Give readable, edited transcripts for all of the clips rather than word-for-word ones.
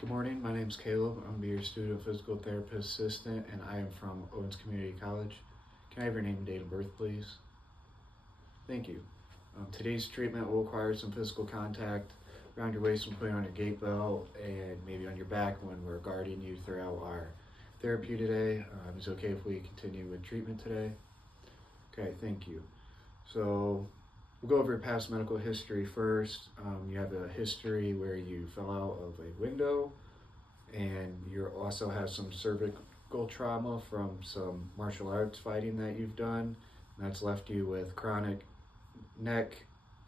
Good morning, my name is Caleb. I'm going to be your student physical therapist assistant, and I am from Owens Community College. Can I have your name and date of birth, please? Thank you. Today's treatment will require some physical contact around your waist when putting on your gait belt and maybe on your back when we're guarding you throughout our therapy today. Is it okay if we continue with treatment today? Okay, thank you. So we'll go over your past medical history first. You have a history where you fell out of a window, and you also have some cervical trauma from some martial arts fighting that you've done. And that's left you with chronic neck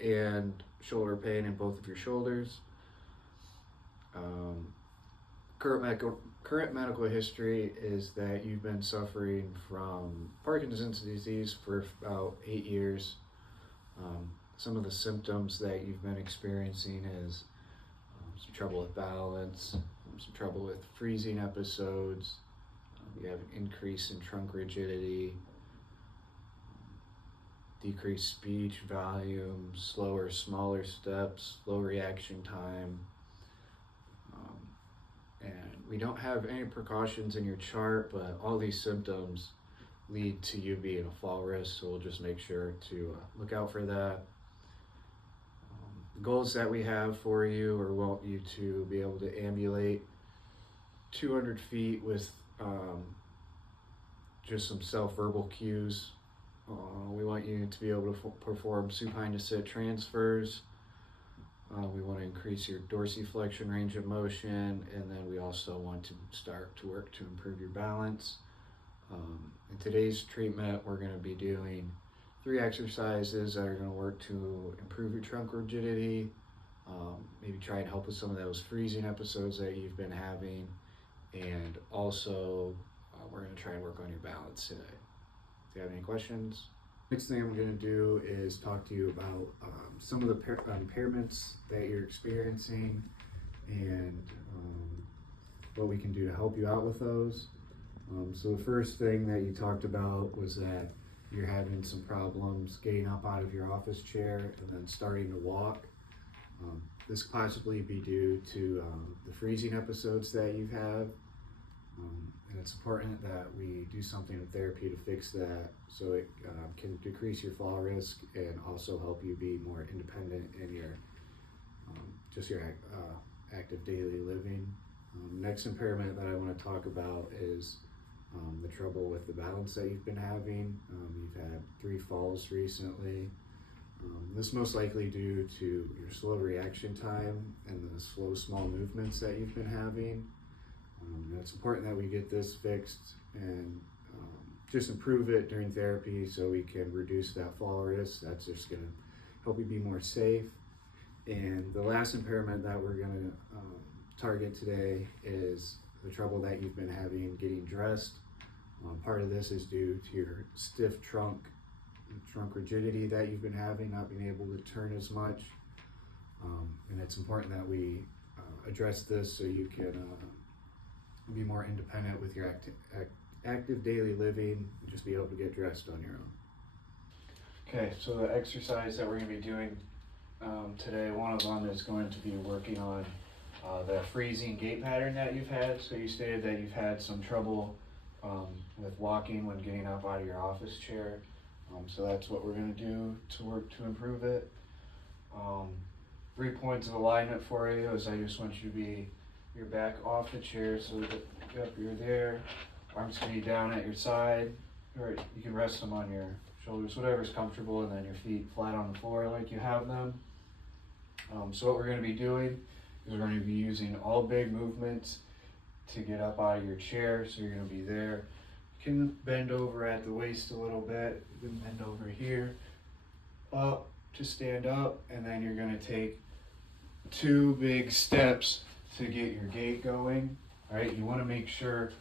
and shoulder pain in both of your shoulders. Um, current medical history is that you've been suffering from Parkinson's disease for about 8 years. Some of the symptoms that you've been experiencing is some trouble with balance, some trouble with freezing episodes, you have an increase in trunk rigidity, decreased speech, volume, slower, smaller steps, low reaction time. And we don't have any precautions in your chart, but all these symptoms lead to you being a fall risk, so we'll just make sure to look out for that. The goals that we have for you are want you to be able to ambulate 200 feet with just some self-verbal cues. We want you to be able to perform supine to sit transfers. We want to increase your dorsiflexion range of motion, and then we also want to start to work to improve your balance. In today's treatment, we're going to be doing 3 exercises that are going to work to improve your trunk rigidity, maybe try and help with some of those freezing episodes that you've been having, and also we're going to try and work on your balance today. Do you have any questions? Next thing I'm going to do is talk to you about some of the impairments that you're experiencing and what we can do to help you out with those. So the first thing that you talked about was that you're having some problems getting up out of your office chair and then starting to walk. This could possibly be due to the freezing episodes that you've had. And it's important that we do something in therapy to fix that so it can decrease your fall risk and also help you be more independent in your active daily living. Next impairment that I want to talk about is the trouble with the balance that you've been having. You've had 3 falls recently. This is most likely due to your slow reaction time and the slow small movements that you've been having. It's important that we get this fixed and just improve it during therapy so we can reduce that fall risk. That's just going to help you be more safe. And the last impairment that we're going to target today is the trouble that you've been having getting dressed. Part of this is due to your stiff trunk rigidity that you've been having, not being able to turn as much. And it's important that we address this so you can be more independent with your active daily living and just be able to get dressed on your own. Okay, so the exercise that we're going to be doing today, one of them is going to be working on the freezing gait pattern that you've had. So you stated that you've had some trouble with walking when getting up out of your office chair. So that's what we're going to do to work to improve it. 3 points of alignment for you is I just want you to be your back off the chair so that you're there, arms can be down at your side, or you can rest them on your shoulders, whatever's comfortable, and then your feet flat on the floor like you have them. So what we're going to be doing is we're going to be using all big movements to get up out of your chair. So you're going to be there. You can bend over at the waist a little bit. You can bend over here, up to stand up, and then you're going to take 2 big steps to get your gait going. All right, you want to make sure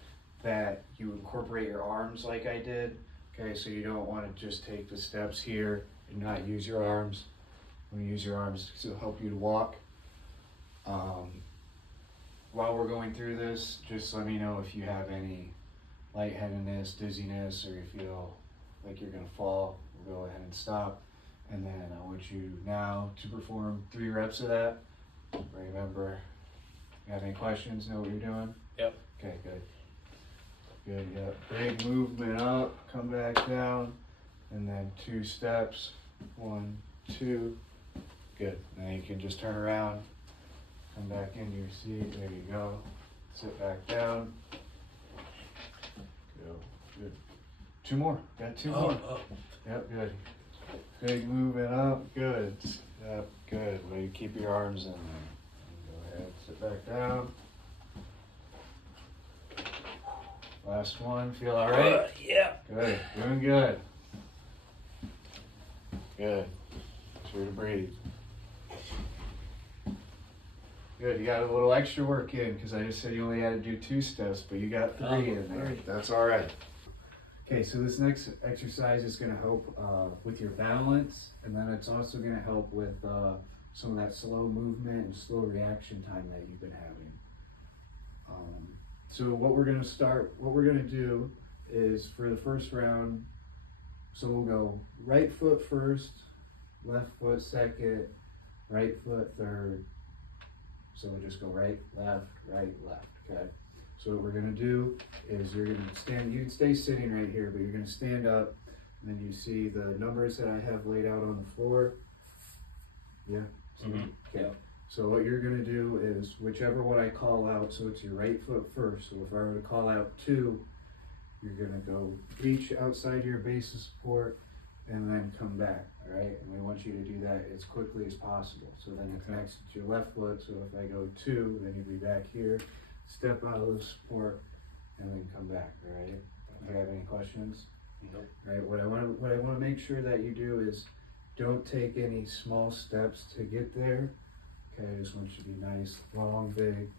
that you incorporate your arms like I did. Okay, so you don't want to just take the steps here and not use your arms. You use your arms to help you to walk. While we're going through this, just let me know if you have any lightheadedness, dizziness, or you feel like you're going to fall. We'll go ahead and stop. And then I want you now to perform 3 reps of that. Remember, You have any questions? Know what you're doing? Yep. Okay, good. Good, yep. Big movement up, come back down, and then 2 steps. 1, 2. Good. Now you can just turn around, come back into your seat. There you go. Sit back down. Go. Good. 2 more. Got 2 more. Yep, good. Big movement up. Good. Yep, good. Way to keep your arms in there. Go ahead, sit back down. Last one. Feel all right? Yeah. Good. Doing good. Good. Sure to breathe. Good. You got a little extra work in because I just said you only had to do 2 steps, but you got 3 in there. That's all right. Okay, so this next exercise is going to help with your balance, and then it's also going to help with some of that slow movement and slow reaction time that you've been having. So what we're going to do is for the first round, so we'll go right foot first, left foot second, right foot third. So we'll just go right, left, okay? So what we're gonna do is you're gonna stand, you can stay sitting right here, but you're gonna stand up, and then you see the numbers that I have laid out on the floor. Yeah? Mm-hmm. Okay. Yep. So what you're gonna do is whichever one I call out, so it's your right foot first. So if I were to call out 2, you're gonna go reach outside your base of support and then come back, all right? And we want you to do that as quickly as possible. So then it's next to your left foot, so if I go 2, then you'll be back here, step out of the support, and then come back, all right? Do you have any questions? Nope. All right, what I want to make sure that you do is don't take any small steps to get there. Okay, I just want you to be nice, long, big, and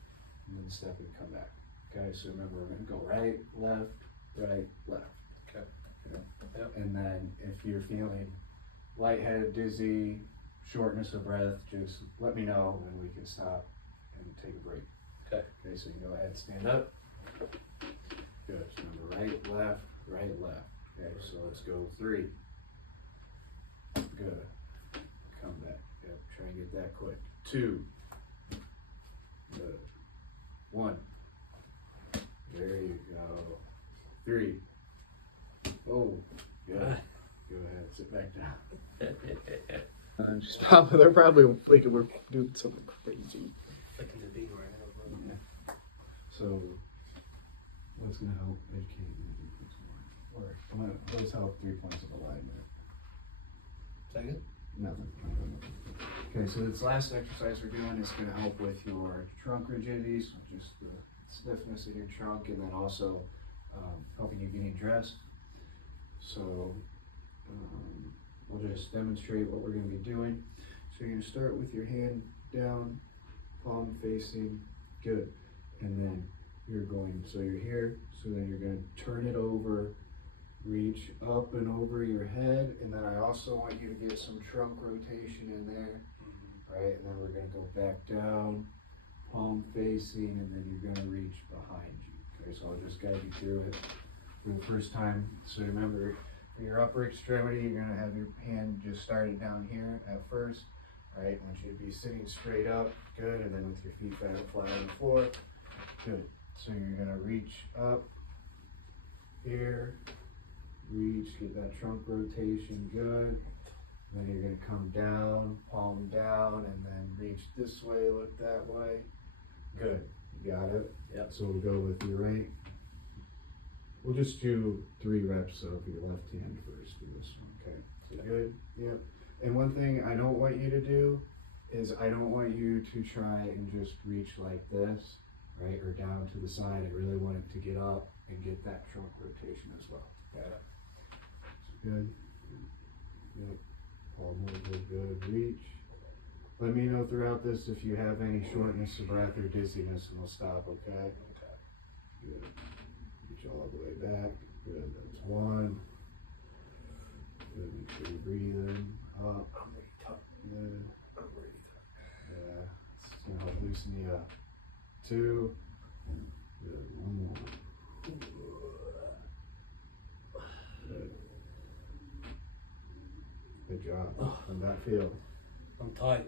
then step and come back. Okay, so remember, we're gonna go right, left, left. Okay. Okay. Yep. And then if you're feeling lightheaded, dizzy, shortness of breath, just let me know and we can stop and take a break. Okay. Okay, so you go ahead, stand up. Good. So remember, right, left. Okay, so let's go 3. Good. Come back. Yep, try and get that quick. 2. Good. 1. There you go. 3. Oh, good. Go ahead, sit back down. They're probably thinking we're doing something crazy. Clicking the beat right now. Yeah. So, what's going to help educate you? Or what's help 3 points of alignment? Second? Nothing. Okay, so this last exercise we're doing is going to help with your trunk rigidity, so just the stiffness in your trunk, and then also helping you getting dressed. So we'll just demonstrate what we're going to be doing. So you're going to start with your hand down, palm facing, good. And then you're going, so you're here, so then you're going to turn it over, reach up and over your head, and then I also want you to get some trunk rotation in there, right? And then we're going to go back down, palm facing, and then you're going to reach behind you. Okay, so I'll just guide you through it for the first time. So remember, for your upper extremity, you're going to have your hand just started down here at first, right? I want you to be sitting straight up, good, and then with your feet flat on the floor, good. So you're going to reach up here, reach, get that trunk rotation, good. Then you're going to come down, palm down, and then reach this way, look that way. Good. You got it? Yep. So we'll go with your right. We'll just do 3 reps of your left hand first for this one, okay? So good? Yep. And one thing I don't want you to do is I don't want you to try and just reach like this, right? Or down to the side. I really want it to get up and get that trunk rotation as well. Got it? So good. Yep. Palm over, good. Reach. Let me know throughout this if you have any shortness of breath or dizziness, and we'll stop, okay? Okay. Good. Reach all the way back. Good. That's 1. Good. Make sure you breathe in. Up. I'm ready to talk. Good. I'm ready to Yeah. It's going to help loosen you up. 2. Good. 1 more. Good. Good job. How'd that feel? I'm tight.